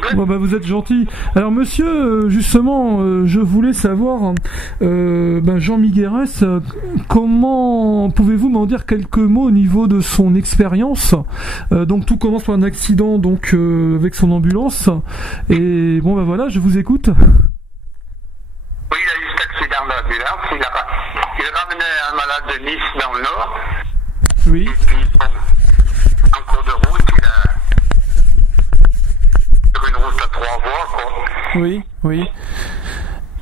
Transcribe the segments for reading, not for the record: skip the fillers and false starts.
problème. Bon, vous êtes gentil. Alors monsieur, justement, je voulais savoir, Jean Miguérès, comment pouvez-vous m'en dire quelques mots au niveau de son expérience? Donc tout commence par un accident avec son ambulance. Et voilà, je vous écoute. Oui, il a eu cet accident d'ambulance. Il ramenait un malade de Nice dans le Nord. Oui. Et puis, en cours de route, sur une route à 3 voies, quoi. Oui. Il y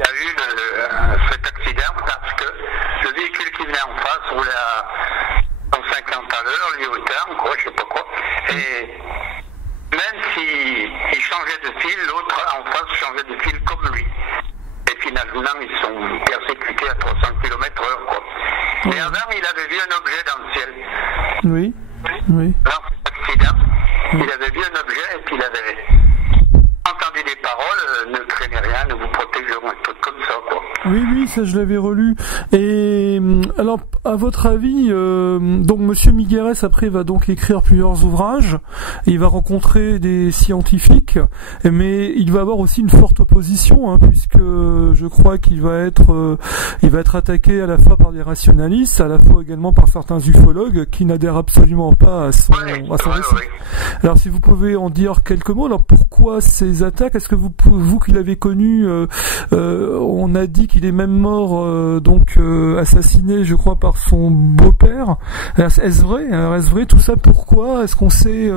a eu cet accident parce que le véhicule qui venait en face roulait à 150 à l'heure, lui au terme, quoi, je sais pas quoi. Et même s'il changeait de fil, l'autre en face changeait de fil comme lui. Et finalement, ils sont persécutés à 300 km/h, quoi. Mais avant, il avait vu un objet dans le ciel. Oui. Dans cet accident, il avait vu un objet et puis il avait entendu des paroles, ne craignez rien, nous vous protégerons, un truc comme ça, quoi. Oui, ça je l'avais relu. Et alors, à votre avis, donc Monsieur Miguérès après va donc écrire plusieurs ouvrages. Il va rencontrer des scientifiques, mais il va avoir aussi une forte opposition, puisque je crois qu'il va être attaqué à la fois par des rationalistes, à la fois également par certains ufologues qui n'adhèrent absolument pas à son récit. Oui. Alors, si vous pouvez en dire quelques mots. Alors, pourquoi ces attaques? Est-ce que vous qui l'avez connu, on a dit qu'il est même mort, assassiné, je crois, par son beau-père. Est-ce vrai tout ça? Pourquoi? Est-ce qu'on sait,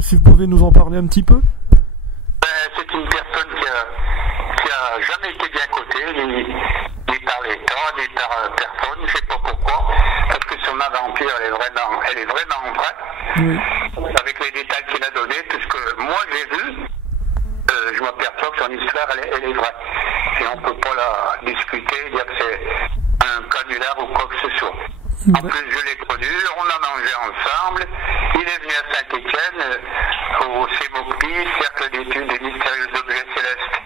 si vous pouvez nous en parler un petit peu. C'est une personne qui a jamais été bien cotée, ni par l'État, ni par personne, je sais pas pourquoi, parce que son aventure, elle est vraiment vraie. Oui. Avec les détails qu'il a donnés, puisque moi j'ai vu, je m'aperçois que son histoire, elle est vraie. Et on ne peut pas la discuter, dire que c'est un canular ou quoi que ce soit. En plus, je l'ai connu, on a mangé ensemble. Il est venu à Saint-Étienne, au CEMOPI, Cercle d'études des mystérieux objets célestes.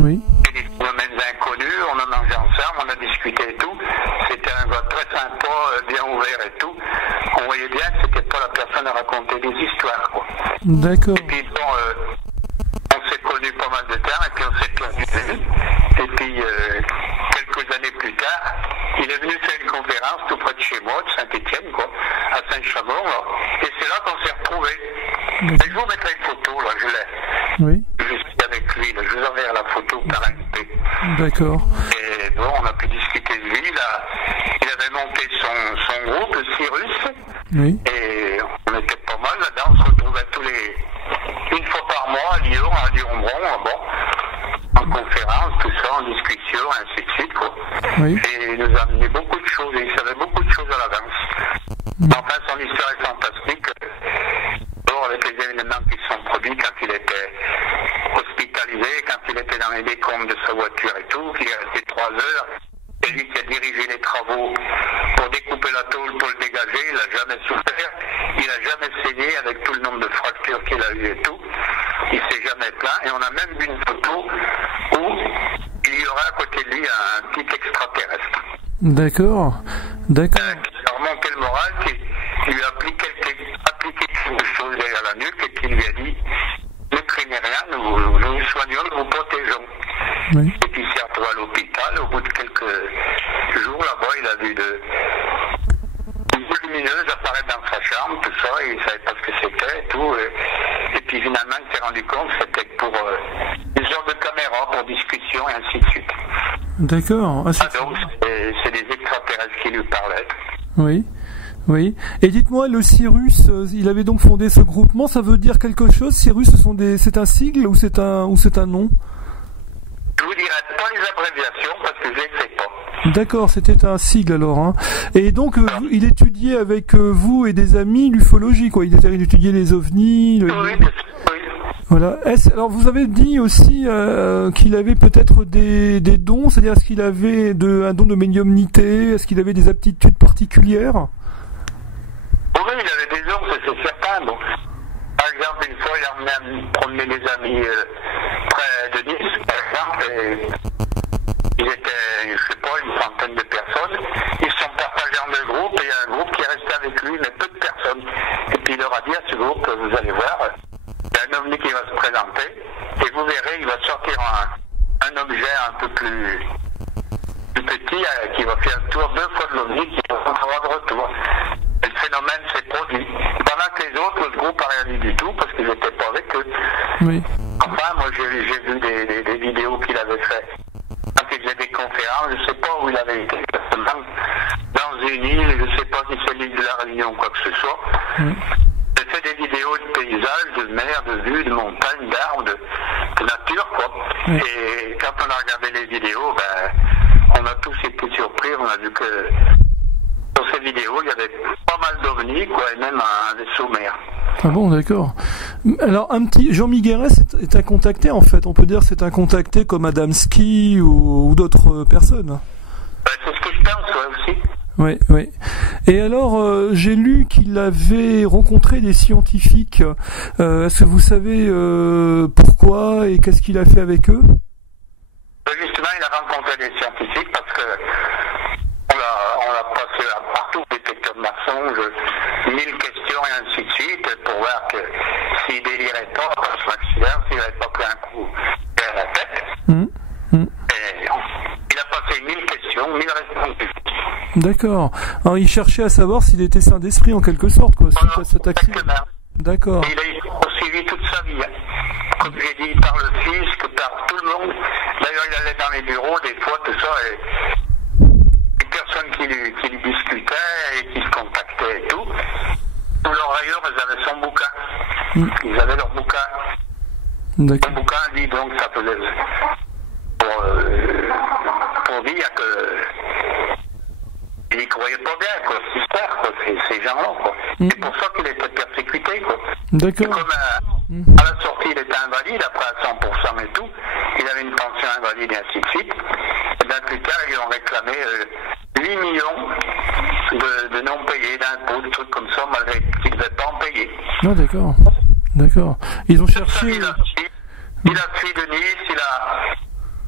Oui. Et des phénomènes inconnus, on a mangé ensemble, on a discuté et tout. C'était un gars très sympa, bien ouvert et tout. On voyait bien que c'était pas la personne à raconter des histoires, quoi. D'accord. Et puis bon, on s'est connu pas mal de temps, et puis on s'est perdu de vue. Et puis, quelques années plus tard, il est venu faire une conférence tout près de chez moi, de Saint-Étienne, quoi, à Saint-Chamond, là. Et c'est là qu'on s'est retrouvés. Et je vous mettrai une photo, là, je l'ai. Oui. Je suis avec lui, là, je vous enverrai la photo par la MP. D'accord. Et bon, on a pu discuter de lui, là. Il avait monté son groupe, le Cyrus. Oui. Et on était pas mal là-dedans, on se retrouvait une fois par mois à Lyon, à Lyon-Bron, en conférence, tout ça, en discussion, ainsi de suite, quoi. Oui. Et il nous a amené beaucoup de choses, et il savait beaucoup de choses à l'avance. Enfin, son histoire est fantastique. Avec les événements qui se sont produits quand il était hospitalisé, quand il était dans les décombres de sa voiture et tout, qu'il est resté 3 heures. C'est lui qui a dirigé les travaux pour découper la tôle, pour le dégager. Il n'a jamais souffert. Il n'a jamais saigné avec tout le nombre de fractures qu'il a eu et tout. Il s'est jamais plaint. Et on a même vu une photo où il y aurait à côté de lui un petit extraterrestre. D'accord. Qui a remonté le moral, qui lui a appliqué quelque chose derrière la nuque et qui lui a dit ne craignez rien, nous vous soignons, nous vous protégeons. Oui. Et puis il s'est retrouvé à l'hôpital. Au bout de quelques jours là-bas, il a vu une boule lumineuse apparaître dans sa chambre, tout ça, et il ne savait pas ce que c'était et tout. Et puis finalement, il s'est rendu compte que c'était pour des heures de caméra, pour discussion et ainsi de suite. D'accord. Donc c'est des extraterrestres qui lui parlaient. Oui. Oui. Et dites-moi, le Cyrus, il avait donc fondé ce groupement, ça veut dire quelque chose? Cyrus, c'est un sigle ou c'est un nom? Je vous dirai pas les abréviations parce que je ne sais pas. D'accord, c'était un sigle alors. Et donc, il étudiait avec vous et des amis l'ufologie, quoi. Il étudiait les ovnis. Oui. Voilà. Alors, vous avez dit aussi qu'il avait peut-être des dons, c'est-à-dire est-ce qu'il avait un don de médiumnité? Est-ce qu'il avait des aptitudes particulières? Oui, il avait des dons, c'est certain. Bon. Par exemple, une fois, il a emmené promener des amis près de Nice, par exemple, et ils étaient, je sais pas, une centaine de personnes. Ils se sont partagés en 2 groupes, et il y a un groupe qui est resté avec lui, mais peu de personnes. Et puis il leur a dit à ce groupe, vous allez voir, il y y a un ovni qui va se présenter, et vous verrez, il va sortir un objet un peu plus petit, qui va faire le tour 2 fois de l'ovni, qui va avoir de retour. Et le phénomène s'est produit. Pendant que les autres, le groupe n'a rien dit du tout, parce qu'ils n'étaient pas avec eux. Oui. Enfin, moi, j'ai vu des vidéos qu'il avait fait. Quand il faisait des conférences, je ne sais pas où il avait été. Dans une île, je ne sais pas si c'est l'île de la Réunion ou quoi que ce soit. Oui. J'ai fait des vidéos de paysages, de mer, de vues, de montagnes, d'arbres, de nature, quoi. Oui. Et quand on a regardé les vidéos, on a tous été surpris. On a vu que sur ces vidéos, il y avait pas mal d'ovnis, quoi, et même un vaisseau mer. Ah bon, d'accord. Alors, Jean Migueret est un contacté, en fait. On peut dire que c'est un contacté comme Adamski ou d'autres personnes. C'est ce que je pense, ouais, aussi. Oui, oui. Et alors, j'ai lu qu'il avait rencontré des scientifiques. Est-ce que vous savez pourquoi et qu'est-ce qu'il a fait avec eux? Justement, il a rencontré des scientifiques parce que on l'a passé partout, détecteur de mensonges, 1000 questions et ainsi de suite, pour voir que s'il délirait pas, parce que l'accident, s'il n'avait pas pris un coup vers la tête. Et il a passé 1000 questions, 1000 réponses. D'accord. Alors, il cherchait à savoir s'il était sain d'esprit, en quelque sorte, quoi, suite à cet accident. D'accord. Il a été poursuivi toute sa vie. Comme j'ai dit, par le fisc, par tout le monde. D'ailleurs, il allait dans les bureaux, des fois, tout ça, et les personnes qui lui discutaient et qui se contactaient et tout, tous leurs ailleurs, ils avaient son bouquin. Ils avaient leur bouquin. D'accord. Le bouquin dit donc, ça faisait pour dire que il n'y croyait pas bien, quoi, cette histoire, quoi, ces gens-là, quoi. C'est pour ça qu'il était persécuté, quoi. D'accord. Comme à la sortie, il était invalide, après à 100% et tout, il avait une pension invalide et ainsi de suite. Et bien plus tard, ils ont réclamé 8 millions de non payés, d'impôts, des trucs comme ça, malgré qu'ils ne devaient pas en payer. Non, d'accord. D'accord. Ils ont cherché... Il a fui de Nice, il a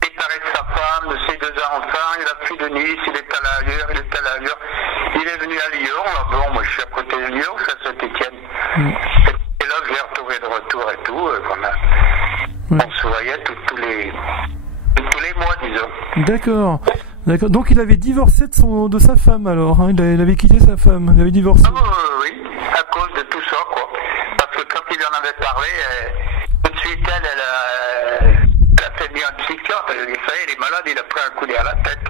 séparé de sa femme, de ses 2 enfants, il a fui de Nice, il est allé ailleurs, il est venu à Lyon, là, bon, moi je suis à côté de Lyon, je suis à Saint-Étienne. Et là, je l'ai retrouvé de retour et tout, on se voyait tous les mois, disons. D'accord. D'accord. Donc il avait divorcé de sa femme alors, hein. Il avait quitté sa femme, il avait divorcé. Oui, à cause de tout ça, quoi. Parce que quand il en avait parlé, tout de suite, elle a fait venir un psychiatre. Elle lui dit, ça y est, il est malade, il a pris un coup derrière la tête.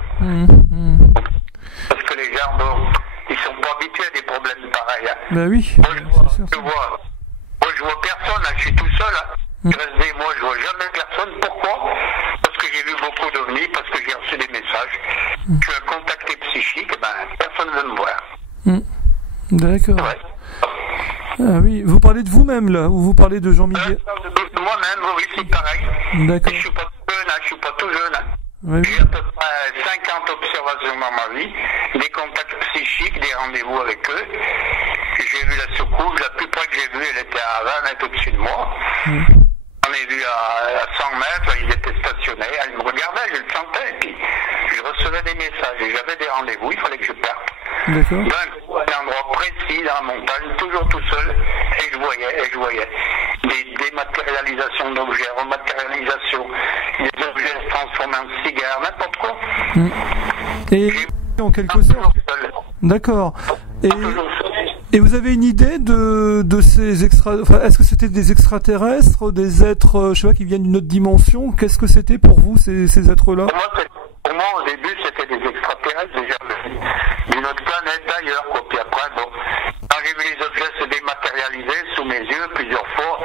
Parce que les gens, bon, ils sont pas habitués à des problèmes pareils. Hein. Ben oui. Moi, je vois personne, hein, je suis tout seul. Hein. Je reste des mois, je vois jamais personne. Pourquoi? Parce que j'ai vu beaucoup d'ovnis, parce que j'ai reçu des messages. Je suis un contacté psychique, personne ne veut me voir. D'accord. Ouais. Ah oui, vous parlez de vous-même là, ou vous parlez de Jean Miguel? Moi-même, oui, c'est pareil. D'accord. Je suis pas tout jeune, je suis pas tout jeune. Oui. J'ai à peu près 50 observations dans ma vie, des contacts psychiques, des rendez-vous avec eux. J'ai vu la soucoupe, la plus près que j'ai vue, elle était à 20 mètres au-dessus de moi. J'en ai vu à 100 mètres, ils étaient stationnés, ils me regardaient, je le sentais, et puis je recevais des messages, et j'avais des rendez-vous, il fallait que je parte. D'accord. Un endroit précis dans la montagne, toujours tout seul, et je voyais des dématérialisations d'objets, rematérialisation, des objets transformés en cigares, n'importe quoi. Et en quelque sorte. D'accord. Et vous avez une idée de ces est-ce que c'était des extraterrestres, des êtres, je sais pas, qui viennent d'une autre dimension? Qu'est-ce que c'était pour vous ces êtres-là? Pour moi, au début, c'était des extraterrestres déjà d'une autre planète d'ailleurs, quoi. Puis après, bon, quand j'ai vu les objets se dématérialiser sous mes yeux plusieurs fois,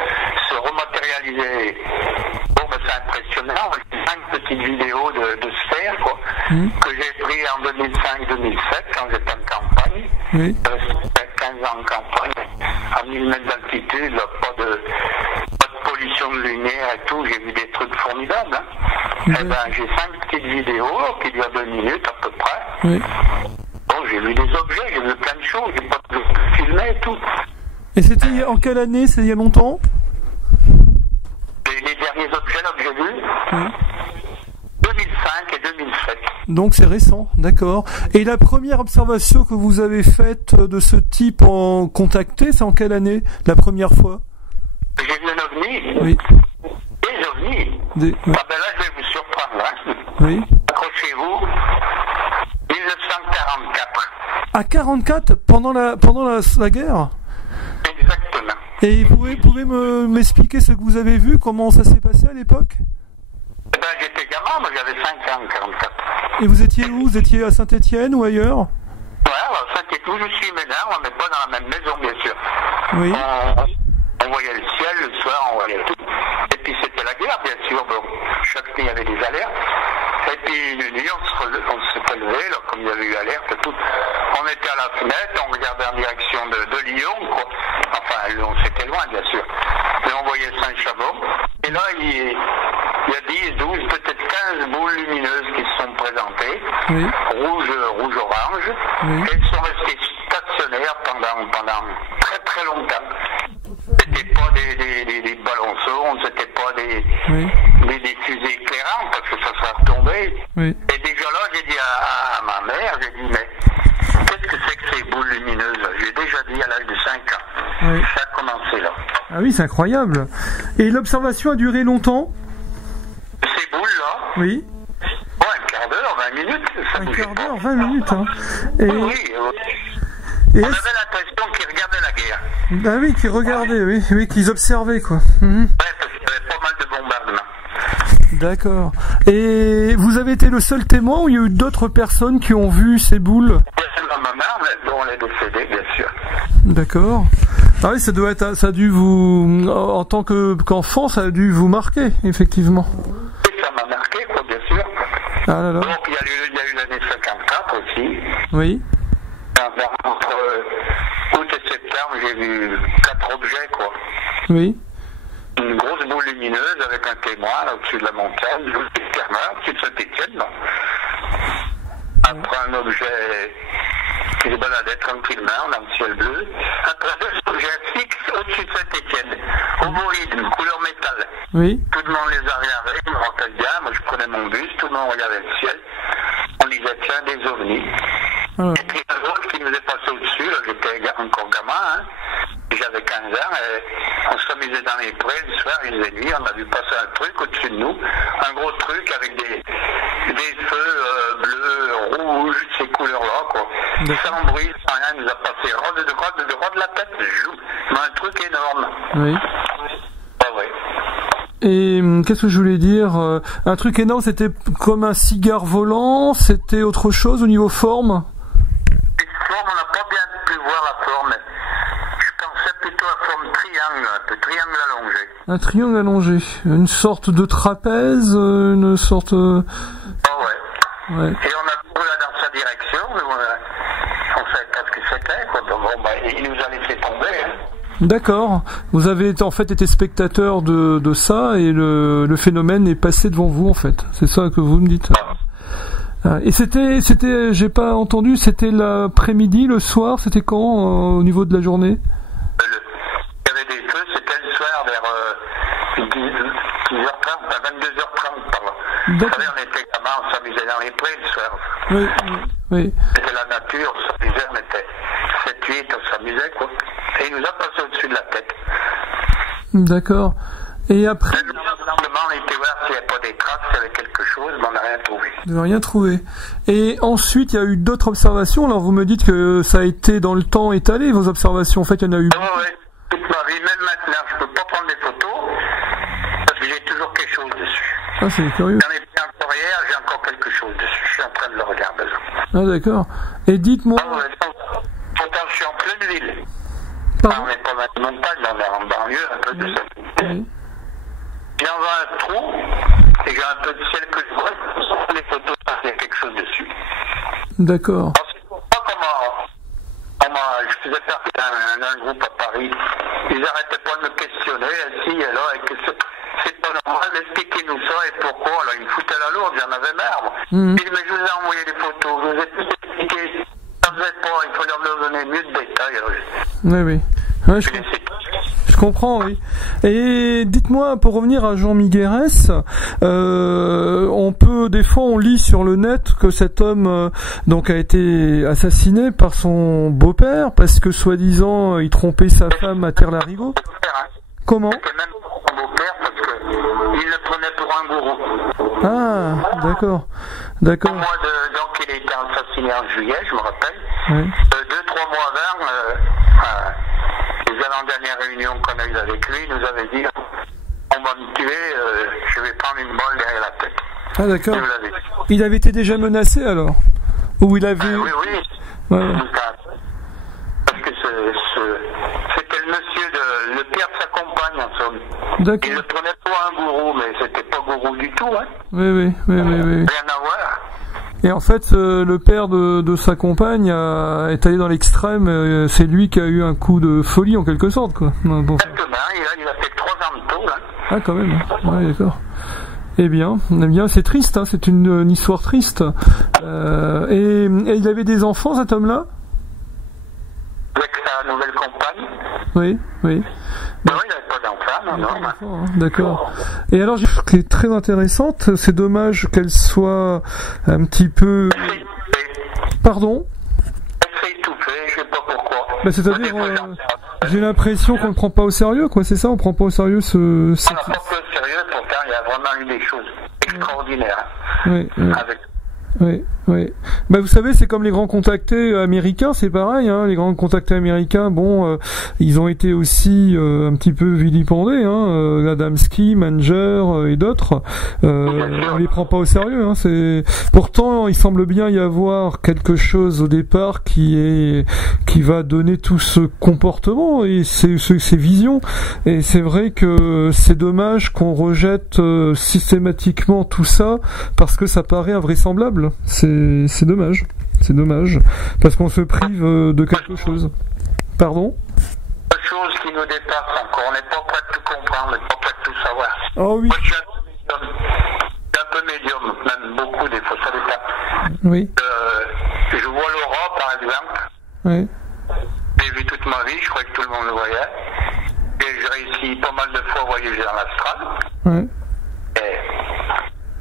se rematérialiser, bon, c'est impressionnant. J'ai 5 petites vidéos de sphères, quoi, que j'ai pris en 2005-2007 quand j'étais en campagne. Oui. 15 ans en campagne, à 1000 mètres d'altitude, là, pas de pollution de lumière et tout, j'ai vu des trucs formidables. Hein. J'ai 5 petites vidéos qui durent 2 minutes à peu près. Oui. Bon, j'ai vu des objets, j'ai vu plein de choses, j'ai pas filmé et tout. Et c'était en quelle année? C'est il y a longtemps? Les derniers objets là que j'ai vus, 2005 et 2007. Donc c'est récent, d'accord. Et la première observation que vous avez faite de ce type en contacté, c'est en quelle année, la première fois? J'ai vu un ovnis. Oui. Des ovnis. Oui. Ah ben là, je vais vous surprendre. Hein. Oui. Accrochez-vous. 1944. À 44, pendant la guerre? Exactement. Et vous pouvez m'expliquer ce que vous avez vu, comment ça s'est passé à l'époque? Eh ben, j'étais gamin, moi j'avais 5 ans en 44. Et vous étiez où? Vous étiez à Saint-Étienne ou ailleurs? Ouais, alors Saint-Étienne, je suis maintenant, on n'est pas dans la même maison, bien sûr. Oui. On voyait le ciel, le soir, on voyait tout. Et puis c'était la guerre, bien sûr. Bon, chaque nuit, il y avait des alertes. Et puis une nuit, on s'était levé, là, comme il y avait eu alerte et tout. On était à la fenêtre, on regardait en direction de Lyon, quoi. Enfin, on c'était loin, bien sûr. Mais on voyait Saint-Chamond. Et là, il y a 10, 12, peut-être 15 boules lumineuses qui se sont présentées. Oui. Rouge, orange. Oui. Et elles sont restées stationnaires pendant très très longtemps. C'était pas des ballons sondes, c'était pas des fusées éclairantes parce que ça serait retombé. Oui. Et déjà là, j'ai dit à ma mère, j'ai dit, mais qu'est-ce que c'est que ces boules lumineuses? J'ai déjà dit à l'âge de 5 ans. Oui. Ça a commencé là. Ah oui, c'est incroyable. Et l'observation a duré longtemps? Ces boules-là? Oui. Ouais, un quart d'heure, 20 minutes. Ça Un bougeait quart pas. d'heure, 20 minutes. Hein. Et... Oui. Et On avait l'impression qu'ils regardaient la guerre. Ah oui, qu'ils regardaient, oui, qu'ils observaient, quoi. Ouais, parce qu'il y avait pas mal de bombardements. D'accord. Et vous avez été le seul témoin ou il y a eu d'autres personnes qui ont vu ces boules? Ma mère, mais bon, elle est décédée, bien sûr. D'accord. Ah oui, ça a dû vous, en tant qu'enfant, ça a dû vous marquer, effectivement. Et ça m'a marqué, quoi, bien sûr. Ah là là. Donc, il y a eu l'année 54 aussi. Oui. Entre août et septembre, j'ai vu 4 objets, quoi. Oui. Une grosse boule lumineuse avec un témoin là au-dessus de la montagne, au-dessus de Saint-Étienne, non. Après un objet qui se baladait tranquillement dans le ciel bleu. Après 2 objets fixes au-dessus de Saint-Étienne, ovoïdes, couleur métal. Oui. Tout le monde les a regardés, je me rappelle bien, moi je prenais mon bus, tout le monde regardait le ciel. On disait tiens, des ovnis. Alors. Et puis un autre qui nous est passé au-dessus, là j'étais encore gamin, hein. J'avais 15 ans et on s'amusait dans les prés le soir, il faisait nuit, on a vu passer un truc au-dessus de nous, un gros truc avec des feux bleus, rouges, ces couleurs-là, quoi. Sans bruit, sans rien, il nous a passé droit de la tête, mais un truc énorme. Oui. Ah ouais. Et qu'est-ce que je voulais dire? Un truc énorme, c'était comme un cigare volant, c'était autre chose au niveau forme? Une forme, on n'a pas bien pu voir la forme. Je pensais plutôt à forme triangle, un peu triangle allongé. Un triangle allongé, une sorte de trapèze, une sorte... Ah ouais. Ouais. Et on a couru là dans sa direction, mais on savait pas ce que c'était, quoi. Bon, il nous a laissé tomber, hein. D'accord. Vous avez en fait été spectateur de ça et le phénomène est passé devant vous en fait. C'est ça que vous me dites. Et c'était, j'ai pas entendu, c'était l'après-midi, le soir, c'était quand au niveau de la journée? Il y avait des feux, c'était le soir vers 10h30, à 22h30 par là. Vous savez, on était gamins, on s'amusait dans les prés le soir. Oui. C'était la nature, on s'amusait, on était 7-8, on s'amusait, quoi. Et il nous a passé au-dessus de la tête. D'accord. Et après... Le lendemain, on était voir s'il n'y avait pas des traces, s'il y avait quelque chose, mais on n'a rien trouvé. Vous n'avez rien trouvé. Et ensuite, il y a eu d'autres observations. Alors, vous me dites que ça a été dans le temps étalé, vos observations. En fait, il y en a eu... Oui, toute ma vie, même maintenant, je ne peux pas prendre des photos, parce que j'ai toujours quelque chose dessus. Ah, c'est curieux. J'en ai pris encore hier, j'ai encore quelque chose dessus. Je suis en train de le regarder. Ah, d'accord. Et dites-moi... Pourtant, je suis en pleine ville. On n'est pas dans la montagne, on est en banlieue, un peu de ça. Oui. J'ai un trou, et j'ai un peu de ciel que je vois, les photos, il y a quelque chose dessus. D'accord. Alors, c'est pour ça je faisais partie d'un groupe à Paris. Ils n'arrêtaient pas de me questionner, ici et là, et que c'est pas normal, expliquez-nous ça et pourquoi. Alors, ils me foutaient la lourde, j'en avais marre. Ils disaient, mais je vous ai envoyé des photos, je vous ai tout expliqué. Ça ne faisait pas, il faut leur donner mieux de détails. Oui. Ouais, je comprends, oui. Et dites-moi, pour revenir à Jean Miguerès, des fois on lit sur le net que cet homme donc a été assassiné par son beau-père parce que soi-disant il trompait sa femme à Terre-Larigot. Comment? C'était même son beau-père parce qu'il le prenait pour un gourou. Ah, d'accord. D'accord. Au mois donc il a été assassiné en juillet, je me rappelle. Oui. 2-3 mois avant, les avant-dernières réunions qu'on a eues avec lui, il nous avait dit on va me tuer, je vais prendre une balle derrière la tête. Ah, d'accord. Il avait été déjà menacé alors? Ou il avait... Oui, oui. Ouais. Parce que c'était le monsieur, le père de sa compagne en somme. D'accord. Il le prenait pour un gourou, mais c'était pas gourou du tout, hein. Oui. Rien à voir. Et en fait, le père de sa compagne est allé dans l'extrême. C'est lui qui a eu un coup de folie en quelque sorte, quoi. Bon. Exactement. Il a fait 3 ans de taux, là. Ah, quand même. Ouais, d'accord. Eh bien, c'est triste. Hein, c'est une histoire triste. Et il avait des enfants, cet homme-là? Avec sa nouvelle compagne. Oui. Non, il n'avait pas d'enfant, non. Hein, d'accord. Et alors, ce qui est très intéressante, c'est dommage qu'elle soit un petit peu... Pardon? Elle s'est étouffée, je sais pas pourquoi. C'est-à-dire, j'ai l'impression qu'on ne prend pas au sérieux, quoi. C'est ça, on prend pas au sérieux On n'a pas pris au sérieux, pourtant il y a vraiment eu des choses extraordinaires. Oui. Avec... Oui. Vous savez, c'est comme les grands contactés américains, c'est pareil. Hein, les grands contactés américains, ils ont été aussi un petit peu vilipendés. Hein, Adamski, Manger et d'autres. On les prend pas au sérieux. Hein, pourtant, il semble bien y avoir quelque chose au départ qui va donner tout ce comportement et ces visions. Et c'est vrai que c'est dommage qu'on rejette systématiquement tout ça parce que ça paraît invraisemblable. C'est dommage. C'est dommage. Parce qu'on se prive de quelque chose. Pardon? Une chose qui nous dépasse encore. On n'est pas prêt de tout comprendre, on n'est pas prêt de tout savoir. Oh oui. Moi, je suis un peu médium, même beaucoup des fois, ça dépend. Oui. Je vois l'aura, par exemple. Oui. J'ai vu toute ma vie, je crois que tout le monde le voyait. Et j'ai réussi pas mal de fois à voyager dans l'astral. Oui. Et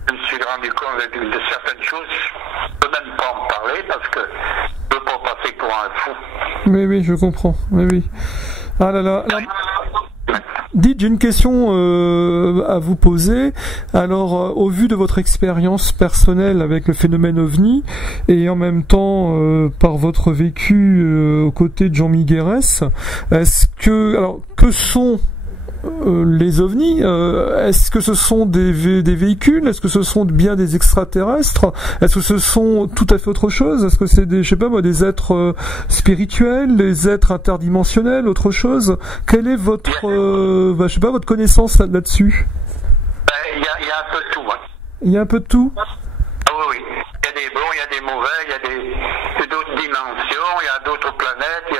je me suis rendu compte de certaines choses, je ne peux même pas en parler parce que je ne veux pas passer pour un fou. Oui, je comprends. Oui. Ah là là. Dites, j'ai une question à vous poser. Alors, au vu de votre expérience personnelle avec le phénomène OVNI et en même temps par votre vécu aux côtés de Jean Miguerès, que sont les ovnis, est-ce que ce sont des véhicules? Est-ce que ce sont bien des extraterrestres? Est-ce que ce sont tout à fait autre chose? Est-ce que c'est des êtres spirituels, des êtres interdimensionnels, autre chose? Quelle est votre, votre connaissance là-dessus? Il y a un peu de tout. Hein. Il y a un peu de tout? Oui. Il y a des bons, il y a des mauvais, il y a d'autres dimensions, il y a d'autres planètes.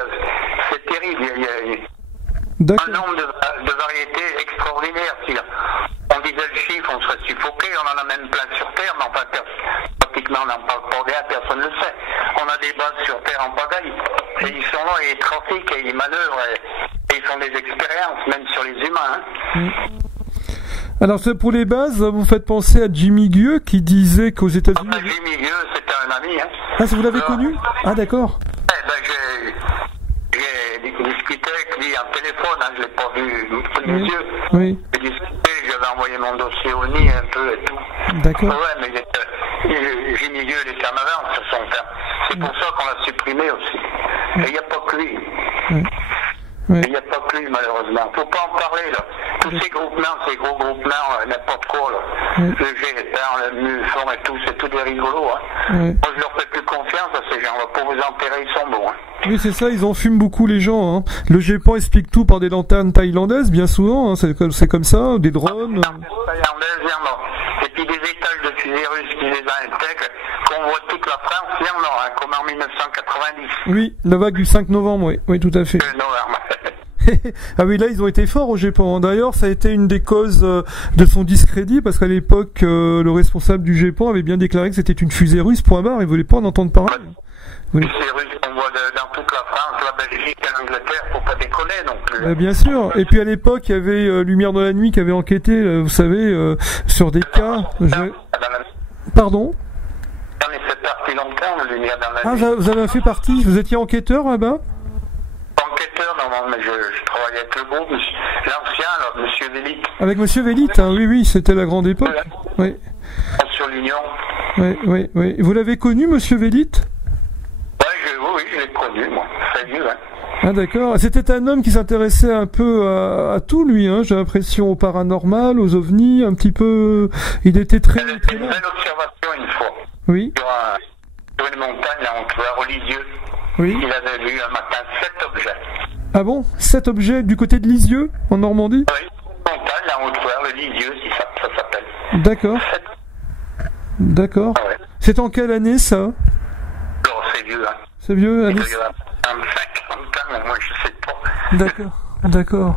C'est terrible. Il y a un nombre de variétés extraordinaires. Si on disait le chiffre, on serait suffoqué. On en a même plein sur Terre, mais enfin, pratiquement on n'en parle pas bien, personne ne le sait. On a des bases sur Terre en pagaille. Et ils sont là, et ils trafiquent, et ils manœuvrent, et ils font des expériences, même sur les humains. Hein. Alors, pour les bases, vous faites penser à Jimmy Gueux qui disait qu'aux États-Unis... Jimmy Gueux, c'était un ami. Hein. Ah, ça vous l'avez connu? Ah, d'accord. J'ai discuté avec lui en téléphone, hein, je ne l'ai pas vu les yeux. Oui. J'ai discuté, j'avais envoyé mon dossier au nid un peu et tout. D'accord. Ouais, mais Jimmy Gueux, il était en avance sur son temps. C'est pour ça qu'on l'a supprimé aussi. Et il n'y a pas que lui. Il n'y a pas que lui, malheureusement. Il ne faut pas en parler, là. Tous ces groupements, ces gros groupements, n'importe quoi, là. Le GFR, le MUFON et tout, c'est tout des rigolos, hein. Moi, je leur fais plus confiance à ces gens-là. Pour vous enterrer, ils sont bons, hein. Oui, c'est ça, ils enfument beaucoup les gens, hein. Le GEPAN explique tout par des lanternes thaïlandaises, bien souvent, hein. C'est comme ça, des drones. Thaïlandaises, il y en a. Et puis des étages de fusées russes qui les intègrent, qu'on voit toute la France, il y en a, hein, comme en 1990. Oui, la vague du 5 novembre, oui, tout à fait. Ah oui, là, ils ont été forts au GEPAN. D'ailleurs, ça a été une des causes de son discrédit, parce qu'à l'époque, le responsable du GEPAN avait bien déclaré que c'était une fusée russe, point barre, il voulait pas en entendre parler. Oui. Fusée russe qu'on voit dans toute la France, la Belgique et l'Angleterre, faut pas déconner non plus. Bien sûr. Et puis à l'époque, il y avait Lumière dans la nuit qui avait enquêté, vous savez, sur des cas... Pardon? J'en ai fait partie longtemps, Lumière dans la nuit. Ah, vous avez fait partie? Vous étiez enquêteur là-bas? Enquêteur non, mais je travaille avec le groupe, l'ancien, là, Monsieur Vélite. Avec Monsieur Vélite, hein, oui, c'était la grande époque. Voilà. Oui. Sur l'Union. Oui. Vous l'avez connu, Monsieur Vélite? Oui, je l'ai connu, moi. Très vieux, hein. Ah d'accord. C'était un homme qui s'intéressait un peu à tout, lui, hein. J'ai l'impression au paranormal, aux ovnis, un petit peu. Il était très. Il a fait une belle observation une fois. Oui. Sur une montagne, là, on trouvait à Relisieux. Oui. Il avait vu un matin 7 objets. Ah bon? 7 objets du côté de Lisieux, en Normandie? Oui, une montagne, là, on trouvait le Lisieux, si ça s'appelle. D'accord. 7. D'accord. Ah ouais. C'est en quelle année, ça? Non, c'est vieux, hein. C'est vieux, année? 25 ans, moi, je sais pas. D'accord.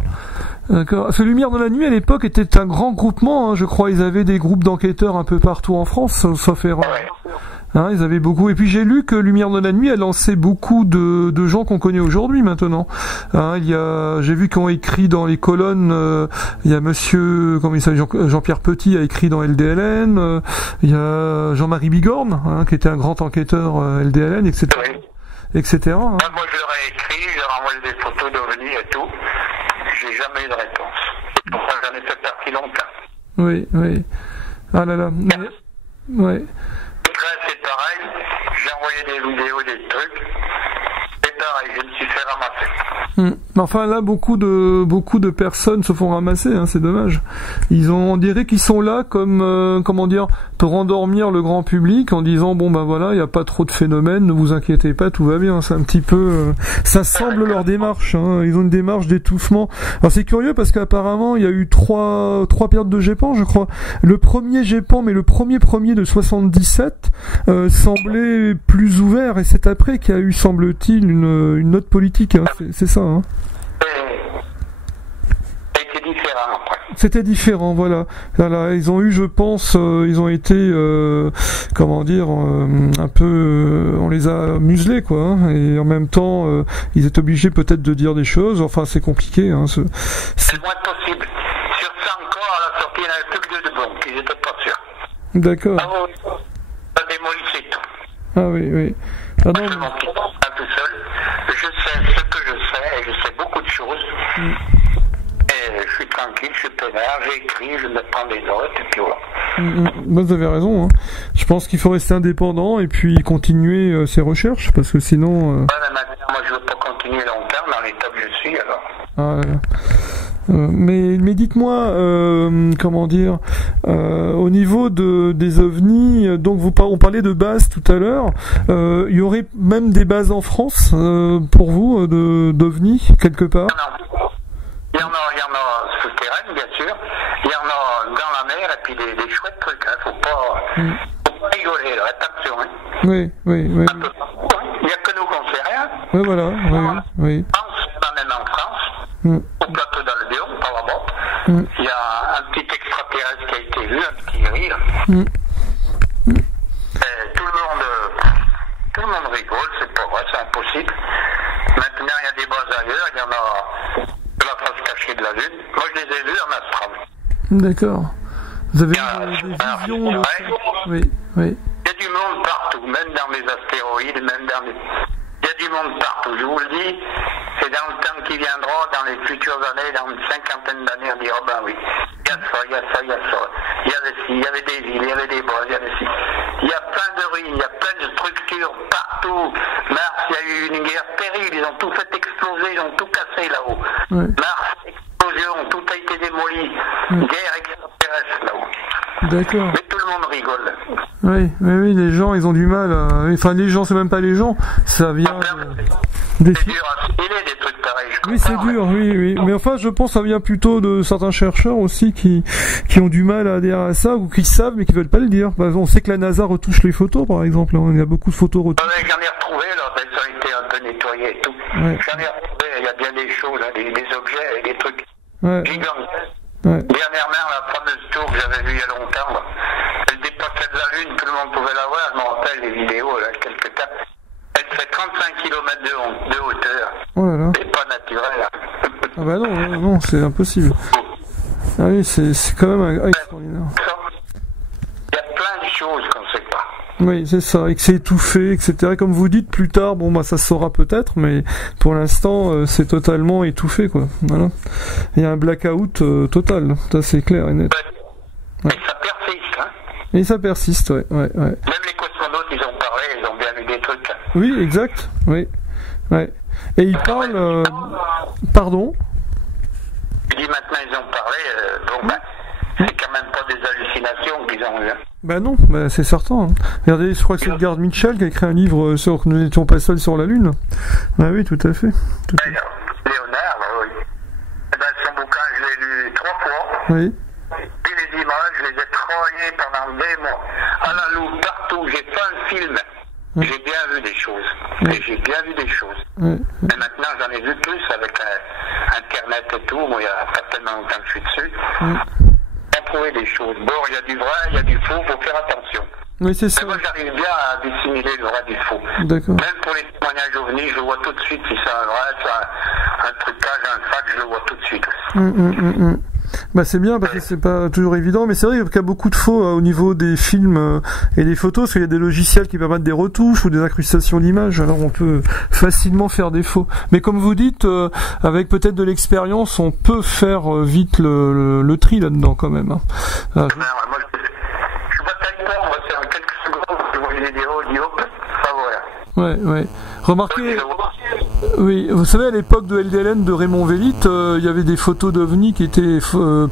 Ce Lumière dans la nuit, à l'époque, était un grand groupement, hein, je crois. Ils avaient des groupes d'enquêteurs un peu partout en France, sauf erreur. Ouais. Hein, ils avaient beaucoup. Et puis j'ai lu que Lumière dans la nuit a lancé beaucoup de gens qu'on connaît aujourd'hui maintenant. Hein, j'ai vu qu'on écrit dans les colonnes. Il y a Monsieur, comment il s'appelle, Jean-Pierre Petit a écrit dans LDLN. Il y a Jean-Marie Bigorne, hein, qui était un grand enquêteur LDLN, etc. Oui. Etc. Hein. Moi, je leur ai écrit, je leur ai envoyé des photos d'OVNI et tout. J'ai jamais eu de réponse. C'est pour ça que j'en ai fait partie longtemps. Oui. Ah là là. Ouais. C'est pareil. J'ai envoyé des vidéos, des trucs. C'est pareil, je me suis fait ramasser. Enfin là, beaucoup de personnes se font ramasser, hein, c'est dommage. On dirait qu'ils sont là comme, comment dire, pour endormir le grand public en disant bon ben voilà, il n'y a pas trop de phénomènes, ne vous inquiétez pas, tout va bien. C'est un petit peu, ça semble leur démarche. Hein, ils ont une démarche d'étouffement. Alors c'est curieux parce qu'apparemment il y a eu trois périodes de GEPAN, je crois. Le premier GEPAN, mais le premier de 77 semblait plus ouvert et c'est après qu'il y a eu, semble-t-il, une note politique. Hein, c'est ça. Hein. C'était différent après. C'était différent, voilà. Ils ont eu, je pense, ils ont été, comment dire, un peu, on les a muselés, quoi. Hein, et en même temps, ils étaient obligés peut-être de dire des choses. Enfin, c'est compliqué. Hein, c'est moins possible. Sur 100 corps, à la sortie, il n'y en avait plus que 2 de bons. Ils n'étaient pas sûrs. D'accord. Ça démolissait tout. Ah oui. Ah non. Je m'en quitte pas tout seul. Je sais ce que je sais et je sais beaucoup de choses. Et je suis tranquille, je suis peinard, j'écris, je me prends des notes et puis voilà. Vous avez raison. Hein. Je pense qu'il faut rester indépendant et puis continuer ses recherches parce que sinon. Ouais, mais maintenant, moi je veux pas continuer longtemps dans l'état que je suis alors. Ah, mais dites-moi, comment dire, au niveau des ovnis, donc on parlait de bases tout à l'heure, il y aurait même des bases en France pour vous d'ovnis quelque part? Non. Il y en a souterraines bien sûr, il y en a dans la mer et puis des chouettes trucs, hein. Faut pas rigoler là, attention. Hein. Oui. Un peu partout, hein. Il n'y a que nous qu'on sait rien. Oui, voilà, oui. Même en France, au plateau d'Albion, par là-bas, il y a un petit extraterrestre qui a été vu, un petit rire. Et tout le monde rigole, c'est pas vrai, c'est impossible. Maintenant, il y a des bases ailleurs, il y en a de la face cachée de la Lune. Moi, je les ai vus en astral. D'accord. Vous avez des visions Oui. Il y a du monde partout, même dans les astéroïdes, il y a du monde partout. Je vous le dis, c'est dans le temps qui viendra, dans les futures années, dans une cinquantaine d'années, on dira, ben oui, il y a ça. Il y avait ci, il y avait des villes, il y avait des bois, il y avait ci. Il y a plein de ruines, il y a plein de structures partout. Mars, il y a eu une guerre terrible, ils ont tout fait exploser, ils ont tout cassé là-haut. Mars, explosion, tout a été démoli. Guerre extraterrestre là-haut. D'accord. Mais tout le monde rigole. Oui, les gens, ils ont du mal. Enfin, les gens, c'est même pas les gens. Ça vient. C'est dur à filer des trucs pareils. Oui, c'est dur, oui. Mais enfin, je pense que ça vient plutôt de certains chercheurs aussi qui ont du mal à adhérer à ça ou qui savent mais qui veulent pas le dire. Bah, on sait que la NASA retouche les photos, par exemple. Hein. Il y a beaucoup de photos retouchées. J'en ai retrouvé, là, elles ont été un peu nettoyées et tout. J'en ai retrouvé, il y a bien des choses, hein, des objets, des trucs gigantesques. Dernièrement, la fameuse tour que j'avais vue il y a longtemps, là, elle dépassait de la Lune, tout le monde pouvait la voir, je me rappelle les vidéos, là, quelques temps. Elle fait 35 km de hauteur. Oh là là. C'est pas naturel. Hein. Ah bah non, c'est impossible. Ah oui, c'est quand même extraordinaire. Il y a plein de choses qu'on ne sait pas. Oui, c'est ça, et que c'est étouffé, etc. Comme vous dites, plus tard, bon, bah, ça se saura peut-être, mais pour l'instant, c'est totalement étouffé, quoi. Voilà. Il y a un blackout total, ça c'est clair et net. Ouais. Et ça persiste, hein. Et ça persiste, ouais. Même les cosmonautes, ils ont parlé, ils ont bien vu des trucs. Oui, exact, oui. Ouais. Et ils parlent... Pardon ? Je dis maintenant, ils ont parlé, c'est quand même pas des hallucinations qu'ils ont eues. Ben non, c'est certain. Hein. Regardez, je crois que c'est Edgar Mitchell qui a écrit un livre sur que nous n'étions pas seuls sur la Lune. Ah oui, tout à fait. Léonard, oui. Son bouquin, je l'ai lu 3 fois. Oui. Et les images, je les ai travaillées pendant des mois. À la loupe, partout, j'ai fait un film. J'ai bien vu des choses. Et j'ai bien vu des choses. Mais maintenant, j'en ai vu plus avec Internet et tout. Moi, il y a pas tellement longtemps que je suis dessus. Trouver des choses. Bon, il y a du vrai, il y a du faux, il faut faire attention. Oui, c'est ça. Mais moi, j'arrive bien à dissimuler le vrai du faux. D'accord. Même pour les témoignages ovnis, je le vois tout de suite si c'est un vrai, c'est un trucage, un fac, je le vois tout de suite. Bah c'est bien parce que c'est pas toujours évident, mais c'est vrai qu'il y a beaucoup de faux au niveau des films et des photos, parce qu'il y a des logiciels qui permettent des retouches ou des incrustations d'images, alors on peut facilement faire des faux. Mais comme vous dites, avec peut-être de l'expérience, on peut faire vite le tri là-dedans quand même. Hein. Moi, je bataille pas, moi c'est en quelques secondes, je vois les vidéos, je dis hop, ça voilà. Ouais. Remarquez... Oui, vous savez, à l'époque de LDLN de Raymond Velite, il y avait des photos d'OVNI qui étaient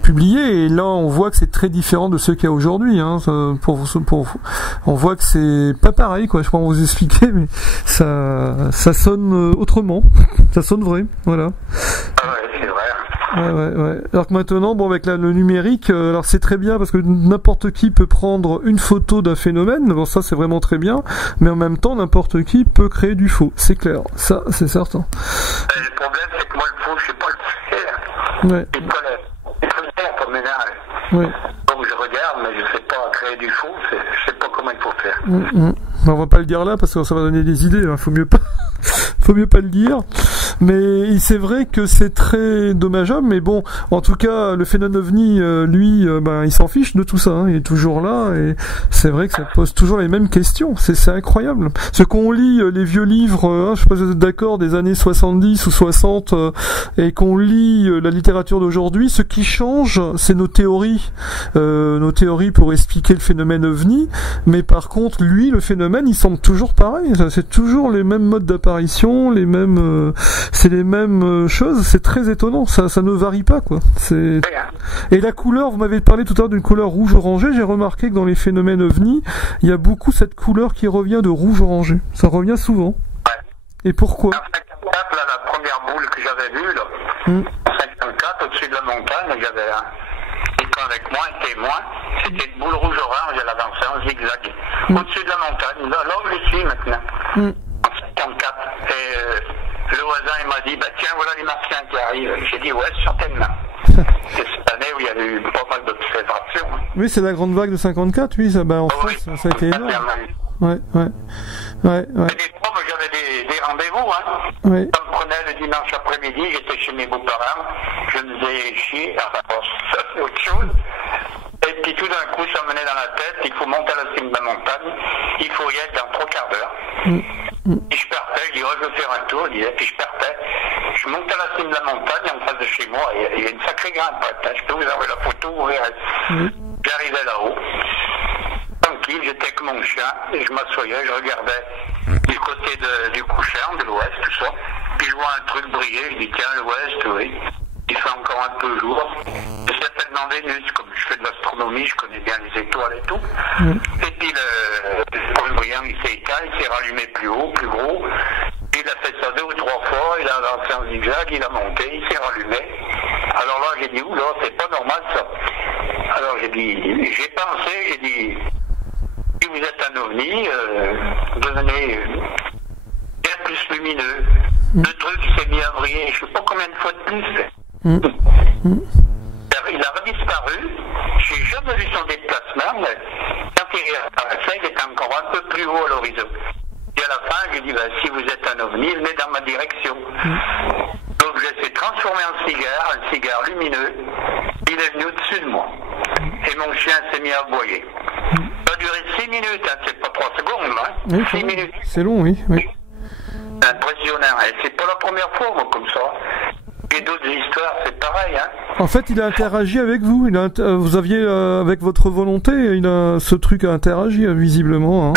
publiées, et là on voit que c'est très différent de ceux qu'il y a aujourd'hui. Hein, on voit que c'est pas pareil, quoi. Je peux vous expliquer, mais ça sonne autrement, ça sonne vrai, voilà. Ah ouais, c'est vrai. Ouais. Alors que maintenant, bon, avec le numérique, alors c'est très bien parce que n'importe qui peut prendre une photo d'un phénomène. Bon, ça c'est vraiment très bien, mais en même temps, n'importe qui peut créer du faux. C'est clair, ça c'est certain. Le problème, c'est que moi le faux, je sais pas le faire. Ouais. Il faut le faire comme ménage. Ouais. Donc je regarde, mais je sais pas créer du faux. Je sais pas comment il faut faire. On va pas le dire là parce que ça va donner des idées. Hein. Faut mieux pas le dire. Mais c'est vrai que c'est très dommageable, mais bon, en tout cas, le phénomène OVNI, lui, il s'en fiche de tout ça, hein, il est toujours là, et c'est vrai que ça pose toujours les mêmes questions, c'est incroyable. Ce qu'on lit les vieux livres, je sais pas si vous êtes d'accord, des années 70 ou 60, et qu'on lit la littérature d'aujourd'hui, ce qui change, c'est nos théories pour expliquer le phénomène OVNI, mais par contre, lui, le phénomène, il semble toujours pareil, c'est toujours les mêmes modes d'apparition, c'est les mêmes choses, c'est très étonnant, ça ne varie pas, quoi. Et la couleur, vous m'avez parlé tout à l'heure d'une couleur rouge-orangé, j'ai remarqué que dans les phénomènes OVNI, il y a beaucoup cette couleur qui revient de rouge-orangé, ça revient souvent. Et pourquoi? En 54, là, la première boule que j'avais vue, là, en 54, au-dessus de la montagne, j'avais quelqu'un avec moi, un témoin, c'était une boule rouge-orange, elle avançait en zigzag, au-dessus de la montagne, là où je suis maintenant, en 54, et le voisin, il m'a dit, tiens, voilà les martiens qui arrivent. J'ai dit, ouais, certainement. C'est cette année où il y a eu pas mal d'observations. Oui, c'est la grande vague de 54, oui, ça, en France, ça a été énorme. Ouais. Et des fois, moi, j'avais des rendez-vous, hein. Oui. Ça me prenait le dimanche après-midi, j'étais chez mes beaux-parents, je me faisais chier, enfin, ça c'est autre chose. Et puis tout d'un coup, ça me venait dans la tête, il faut monter à la cime de la montagne, il faut y être dans 3 quarts d'heure. Et je partais, je dis, je vais faire un tour, puis je partais. Je montais à la cime de la montagne, en face de chez moi, et il y a une sacrée grimpette, hein. Je peux vous envoyer la photo, vous verrez. J'arrivais là-haut, tranquille, j'étais avec mon chien, et je m'assoyais, je regardais du côté du couchant, de l'ouest, tout ça. Puis je vois un truc briller, je dis, tiens, l'ouest, oui. Il fait encore un peu jour. C'est certainement Vénus, comme je fais de l'astronomie, je connais bien les étoiles et tout. Et puis le point brillant, il s'est éteint, il s'est rallumé plus haut, plus gros. Il a fait ça 2 ou 3 fois, il a avancé en zigzag, il a monté, il s'est rallumé. Alors là, j'ai dit, oula, c'est pas normal ça. Alors j'ai pensé, j'ai dit, si vous êtes un ovni, devenez bien plus lumineux. Le truc s'est mis à briller, je sais pas combien de fois de plus. Il a redisparu, j'ai jamais vu son déplacement, mais quand il réapparaissait, il était encore un peu plus haut à l'horizon. Et à la fin, j'ai dit, si vous êtes un ovni, venez dans ma direction. L'objet s'est transformé en cigare, un cigare lumineux, il est venu au-dessus de moi. Et mon chien s'est mis à aboyer. Là, duré 6 minutes, hein, c'est pas 3 secondes, hein. Oui, 6 minutes. C'est long, oui. Oui. Impressionnant, et c'est pas la première fois, moi, comme ça. Et d'autres histoires, c'est pareil, hein. En fait, il a interagi avec vous. Vous aviez, avec votre volonté, ce truc a interagi, visiblement. Hein.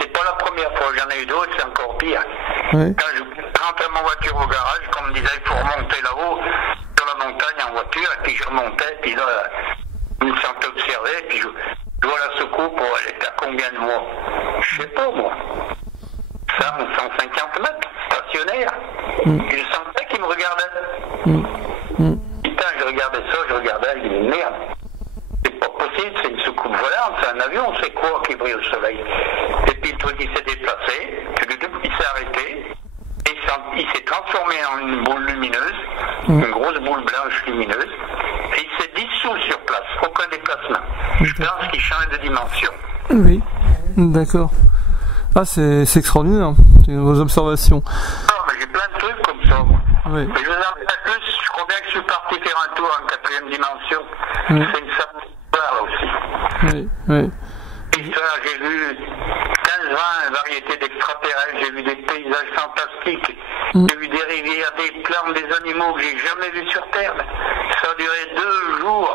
C'est pas la première fois, j'en ai eu d'autres, c'est encore pire. Ouais. Quand je rentrais ma voiture au garage, comme on me disait, il faut remonter là-haut, sur la montagne en voiture, et puis je remontais, puis là, je me sentais observé, puis je vois la soucoupe, elle était à combien de mois? Je sais pas, moi. 150 mètres, stationnaire. Et je sentais qu'il me regardait. Putain, je regardais ça, je regardais, je dis merde, c'est pas possible, c'est une soucoupe volante, c'est un avion, c'est quoi qui brille au soleil? Et puis le truc il s'est déplacé, il s'est arrêté, et il s'est transformé en une boule lumineuse, une grosse boule blanche lumineuse, et il s'est dissous sur place, aucun déplacement. Je pense qu'il change de dimension. Oui, d'accord. Ah, c'est extraordinaire, vos observations. Non, mais j'ai plein de trucs comme ça, moi. Oui. Mais je vous en dis pas plus, je crois bien que je suis parti faire un tour en 4e dimension. Oui. C'est une certaine histoire, là aussi. Oui, oui. Histoire, j'ai vu 15-20 variétés d'extraterrestres, j'ai vu des paysages fantastiques, j'ai vu des rivières, des plantes, des animaux que j'ai jamais vus sur Terre. Ça a duré 2 jours.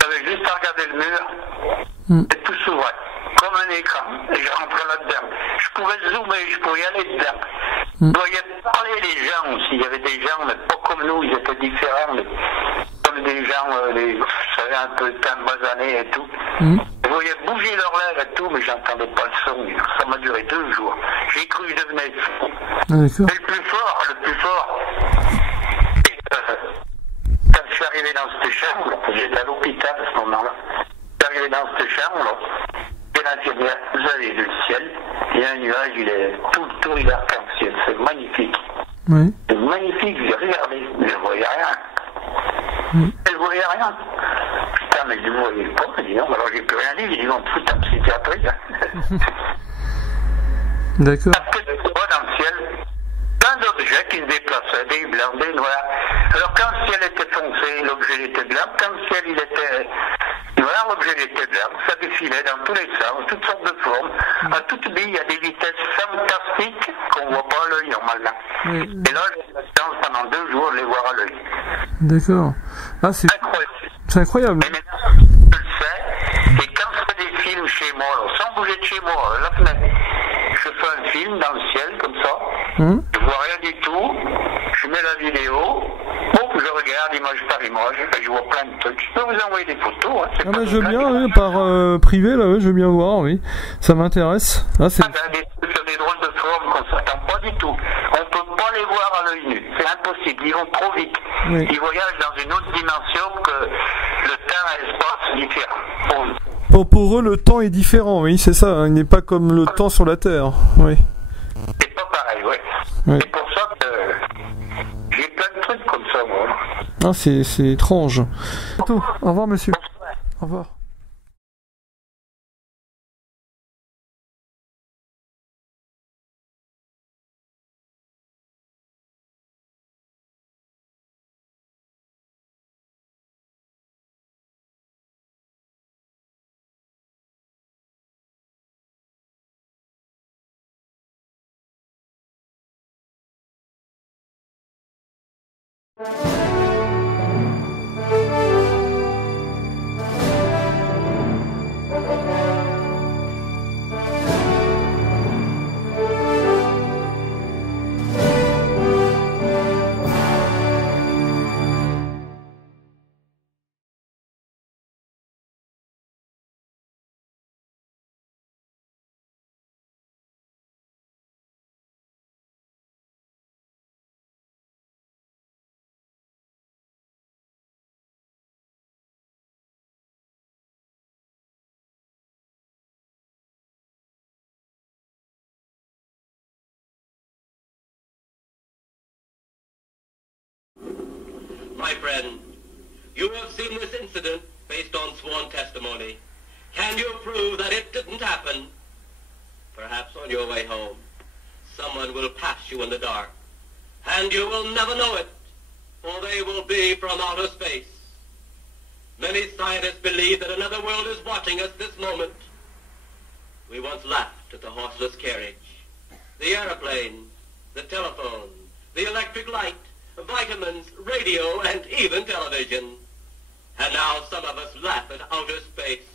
J'avais juste à regarder le mur, et tout s'ouvrait. Comme un écran, et je rentrais là-dedans. Je pouvais zoomer, je pouvais y aller dedans. Je voyais parler les gens aussi. Il y avait des gens, mais pas comme nous, ils étaient différents, mais comme des gens, vous savez, un peu basanés et tout. Je voyais bouger leurs lèvres et tout, mais j'entendais pas le son. Ça m'a duré 2 jours. J'ai cru que je devenais fou. Mais le plus fort, c'est que, quand je suis arrivé dans cette chambre, j'étais à l'hôpital à ce moment-là, je suis arrivé dans cette chambre, l'infirmière, vous avez vu le ciel, il y a un nuage, il est tout le tour, il est arc-en-ciel, c'est magnifique. Oui. C'est magnifique, j'ai regardé, mais je ne voyais rien. Je ne voyais rien. Putain, mais je ne voyais pas, je dis non, alors j'ai plus rien dit, j'ai dit on te fout en psychiatrie. D'accord. Parce que je vois dans le ciel plein d'objets qui se déplaçaient, des blancs, des noirs. Alors quand le ciel était foncé, l'objet était blanc, quand le ciel il était noir, l'objet était blanc, ça défilait dans tous les sens, toutes sortes de formes, à toute bille, à des vitesses fantastiques qu'on ne voit pas à l'œil normalement. Et là, j'ai eu la chance pendant 2 jours de les voir à l'œil. D'accord. Ah, c'est incroyable. C'est incroyable. Et maintenant, je le sais, et quand je fais des films chez moi, alors, sans bouger de chez moi, la fenêtre, je fais un film dans le ciel, comme ça, je vois rien du tout, je mets la vidéo, je regarde image par image, et je vois plein de trucs. Je peux vous envoyer des photos. Hein, ah bah je veux bien, oui, par privé, là, oui, je veux bien voir, oui. Ça m'intéresse. Ah, des trucs sur des drôles de formes qu'on ne s'attend pas du tout. On ne peut pas les voir à l'œil nu. C'est impossible. Ils vont trop vite. Oui. Ils voyagent dans une autre dimension que le temps et l'espace différents. Pour eux, le temps est différent, oui, c'est ça. Hein, il n'est pas comme le temps sur la Terre. Oui. C'est pas pareil, oui. C'est pour ça que j'ai plein de trucs comme ça, moi. Ah, c'est étrange. Au revoir, monsieur. Au revoir. My friend, you have seen this incident based on sworn testimony. Can you prove that it didn't happen? Perhaps on your way home, someone will pass you in the dark, and you will never know it, for they will be from outer space. Many scientists believe that another world is watching us this moment. We once laughed at the horseless carriage, the airplane, the telephone, the electric light, vitamins, radio, and even television. And now some of us laugh at outer space.